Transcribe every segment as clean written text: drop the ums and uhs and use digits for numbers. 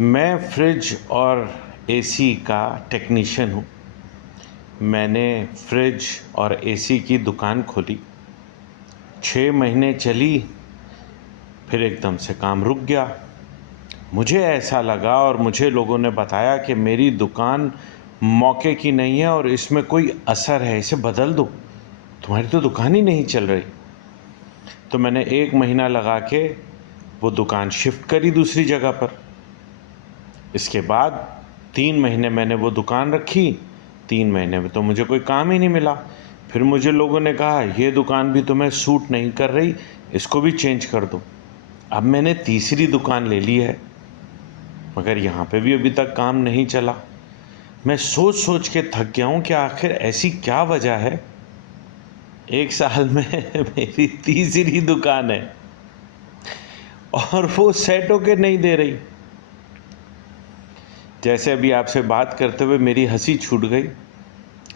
मैं फ्रिज और एसी का टेक्नीशियन हूँ। मैंने फ्रिज और एसी की दुकान खोली। 6 महीने चली, फिर एकदम से काम रुक गया। मुझे ऐसा लगा और मुझे लोगों ने बताया कि मेरी दुकान मौके की नहीं है और इसमें कोई असर है, इसे बदल दो, तुम्हारी तो दुकान ही नहीं चल रही। तो मैंने 1 महीना लगा के वो दुकान शिफ्ट करी दूसरी जगह पर। इसके बाद 3 महीने मैंने वो दुकान रखी। 3 महीने में तो मुझे कोई काम ही नहीं मिला। फिर मुझे लोगों ने कहा ये दुकान भी तुम्हें सूट नहीं कर रही, इसको भी चेंज कर दो। अब मैंने तीसरी दुकान ले ली है, मगर यहाँ पे भी अभी तक काम नहीं चला। मैं सोच सोच के थक गया हूँ कि आखिर ऐसी क्या वजह है। 1 साल में मेरी तीसरी दुकान है और वो सेट होके नहीं दे रही। जैसे अभी आपसे बात करते हुए मेरी हंसी छूट गई,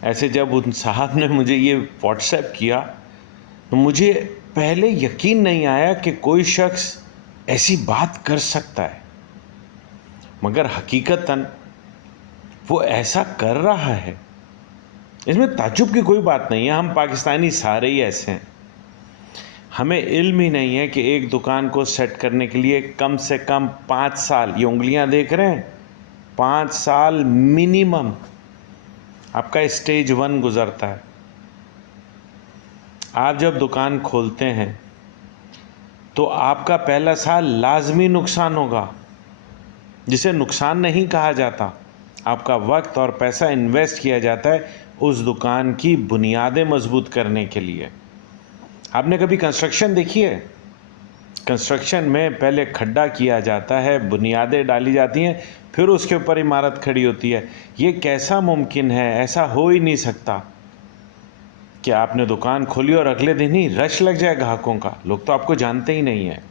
ऐसे जब उन साहब ने मुझे ये व्हाट्सएप किया तो मुझे पहले यकीन नहीं आया कि कोई शख्स ऐसी बात कर सकता है, मगर हकीकतन वो ऐसा कर रहा है। इसमें ताज्जुब की कोई बात नहीं है, हम पाकिस्तानी सारे ही ऐसे हैं। हमें इल्म ही नहीं है कि एक दुकान को सेट करने के लिए कम से कम 5 साल, ये उंगलियां देख रहे हैं, 5 साल मिनिमम आपका स्टेज 1 गुजरता है। आप जब दुकान खोलते हैं तो आपका पहला साल लाजमी नुकसान होगा, जिसे नुकसान नहीं कहा जाता। आपका वक्त और पैसा इन्वेस्ट किया जाता है उस दुकान की बुनियादें मजबूत करने के लिए। आपने कभी कंस्ट्रक्शन देखी है? कंस्ट्रक्शन में पहले खड्डा किया जाता है, बुनियादें डाली जाती हैं, फिर उसके ऊपर इमारत खड़ी होती है। ये कैसा मुमकिन है? ऐसा हो ही नहीं सकता कि आपने दुकान खोली और अगले दिन ही रश लग जाए ग्राहकों का। लोग तो आपको जानते ही नहीं हैं।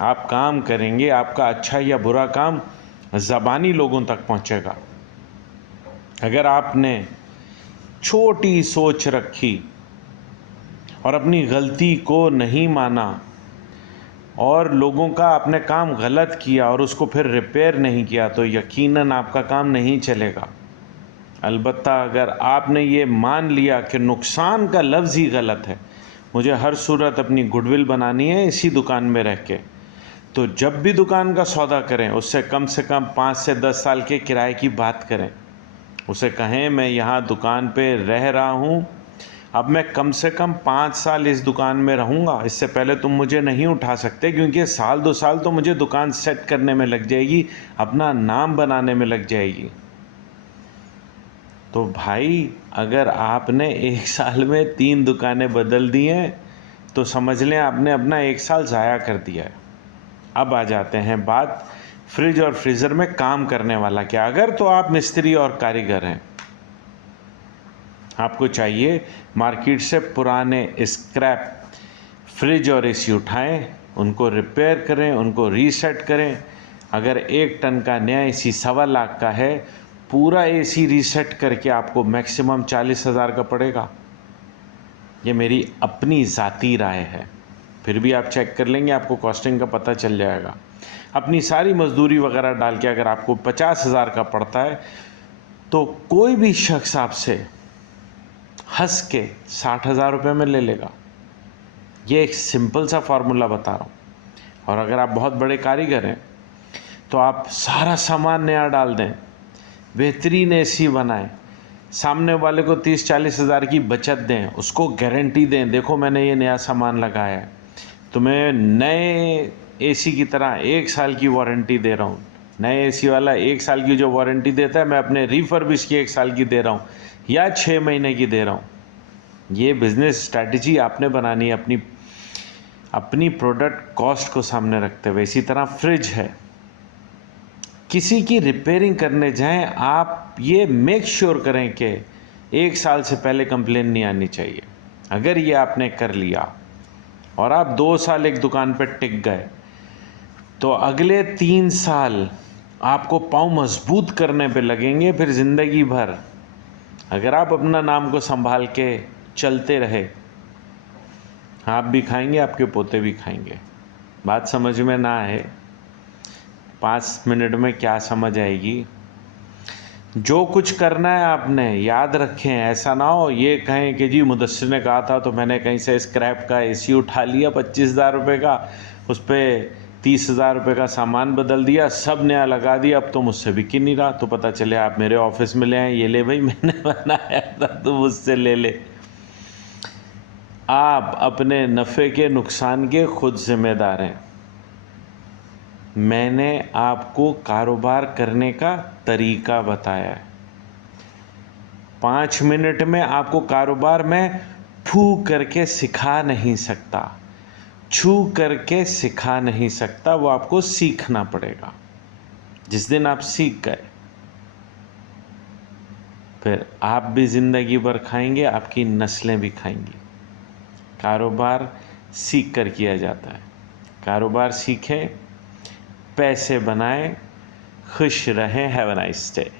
आप काम करेंगे, आपका अच्छा या बुरा काम ज़बानी लोगों तक पहुंचेगा। अगर आपने छोटी सोच रखी और अपनी गलती को नहीं माना और लोगों का आपने काम गलत किया और उसको फिर रिपेयर नहीं किया, तो यकीनन आपका काम नहीं चलेगा। अलबत्ता अगर आपने ये मान लिया कि नुकसान का लफ्ज़ ही गलत है, मुझे हर सूरत अपनी गुडविल बनानी है इसी दुकान में रह के, तो जब भी दुकान का सौदा करें उससे कम 5 से 10 साल के किराए की बात करें। उसे कहें मैं यहाँ दुकान पे रह रहा हूँ, अब मैं कम से कम 5 साल इस दुकान में रहूँगा, इससे पहले तुम मुझे नहीं उठा सकते, क्योंकि साल 2 साल तो मुझे दुकान सेट करने में लग जाएगी, अपना नाम बनाने में लग जाएगी। तो भाई अगर आपने 1 साल में 3 दुकानें बदल दी हैं तो समझ लें आपने अपना 1 साल ज़ाया कर दिया है। अब आ जाते हैं बात फ्रिज और फ्रीज़र में काम करने वाला क्या। अगर तो आप मिस्त्री और कारीगर हैं, आपको चाहिए मार्केट से पुराने स्क्रैप फ्रिज और एसी उठाएं, उनको रिपेयर करें, उनको रीसेट करें। अगर 1 टन का नया एसी 1.25 लाख का है, पूरा एसी रीसेट करके आपको मैक्सिमम 40,000 का पड़ेगा। ये मेरी अपनी ज़ाती राय है, फिर भी आप चेक कर लेंगे, आपको कॉस्टिंग का पता चल जाएगा। अपनी सारी मजदूरी वगैरह डाल के अगर आपको 50,000 का पड़ता है तो कोई भी शख्स आपसे हंस के 60,000 रुपये में ले लेगा। ये एक सिंपल सा फार्मूला बता रहा हूँ। और अगर आप बहुत बड़े कारीगर हैं तो आप सारा सामान नया डाल दें, बेहतरीन एसी बनाएं, सामने वाले को 30-40 हज़ार की बचत दें, उसको गारंटी दें, देखो मैंने ये नया सामान लगाया है, तुम्हें नए एसी की तरह 1 साल की वारंटी दे रहा हूँ। नए एसी वाला 1 साल की जो वारंटी देता है, मैं अपने रिफर्बिश की 1 साल की दे रहा हूँ या 6 महीने की दे रहा हूँ। ये बिज़नेस स्ट्रैटेजी आपने बनानी है अपनी प्रोडक्ट कॉस्ट को सामने रखते हुए। इसी तरह फ्रिज है, किसी की रिपेयरिंग करने जाएं, आप ये मेक श्योर करें कि 1 साल से पहले कंप्लेन नहीं आनी चाहिए। अगर ये आपने कर लिया और आप 2 साल एक दुकान पर टिक गए, तो अगले 3 साल आपको पाँव मजबूत करने पे लगेंगे, फिर ज़िंदगी भर अगर आप अपना नाम को संभाल के चलते रहे, आप भी खाएंगे, आपके पोते भी खाएंगे। बात समझ में ना आए 5 मिनट में क्या समझ आएगी। जो कुछ करना है आपने याद रखें, ऐसा ना हो ये कहें कि जी मुदस्सिर ने कहा था तो मैंने कहीं से स्क्रैप का एसी उठा लिया 25,000 रुपये का, उस पर 30,000 रुपये का सामान बदल दिया, सब नया लगा दिया, अब तो मुझसे बिक ही नहीं रहा। तो पता चले आप मेरे ऑफिस में ले आए, ये ले भाई मैंने बनाया था तो मुझसे ले ले। आप अपने नफ़े के नुकसान के खुद जिम्मेदार हैं। मैंने आपको कारोबार करने का तरीका बताया है। 5 मिनट में आपको कारोबार में फू करके सिखा नहीं सकता, छू करके सिखा नहीं सकता, वो आपको सीखना पड़ेगा। जिस दिन आप सीख गए फिर आप भी ज़िंदगी भर खाएंगे, आपकी नस्लें भी खाएंगी। कारोबार सीख कर किया जाता है। कारोबार सीखें, पैसे बनाएं, खुश रहें। Have a nice day.